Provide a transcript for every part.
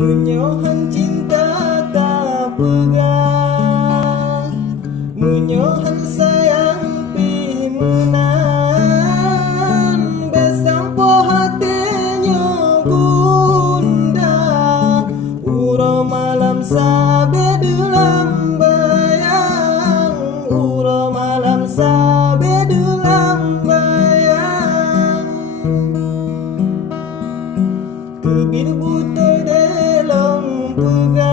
Menyohan cinta tak pegang, menyohan sayang pi menan, besampo hatinya bunda, ura malam sabe dalam bayang, ura malam sabe dalam bayang. Kebir buta delong pegang,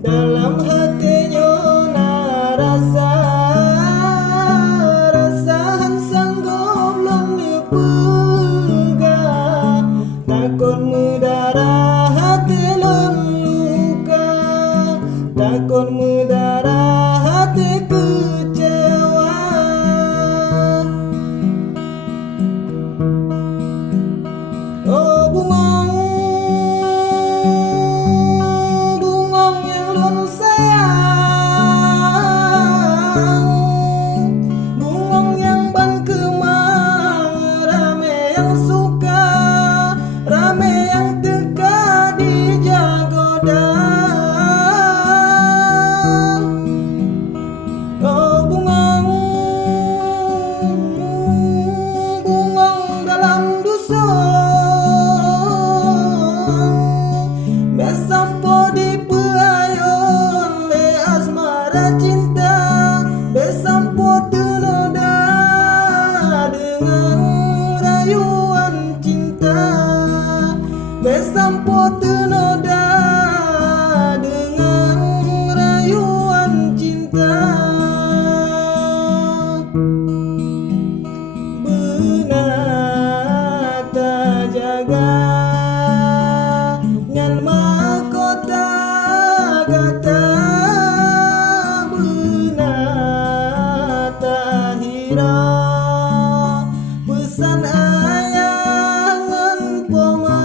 dalam hatinya na rasa, rasahan sanggup lelih pegang, takut mudarah hati luka, takut mudarah hati kecewa. Oh bungong, bungong yang lun sayang, bungong yang ban kemang, rame yang suka, rame yang teka di jagoda. Oh bungong, bungong dalam dusun, besampo di peayun le asmara cinta, besampo ternoda dengan rayuan cinta, besampo ternoda dengan rayuan cinta. Benata jaga nyan mahkota gata, benata hira pesan ayangan poma.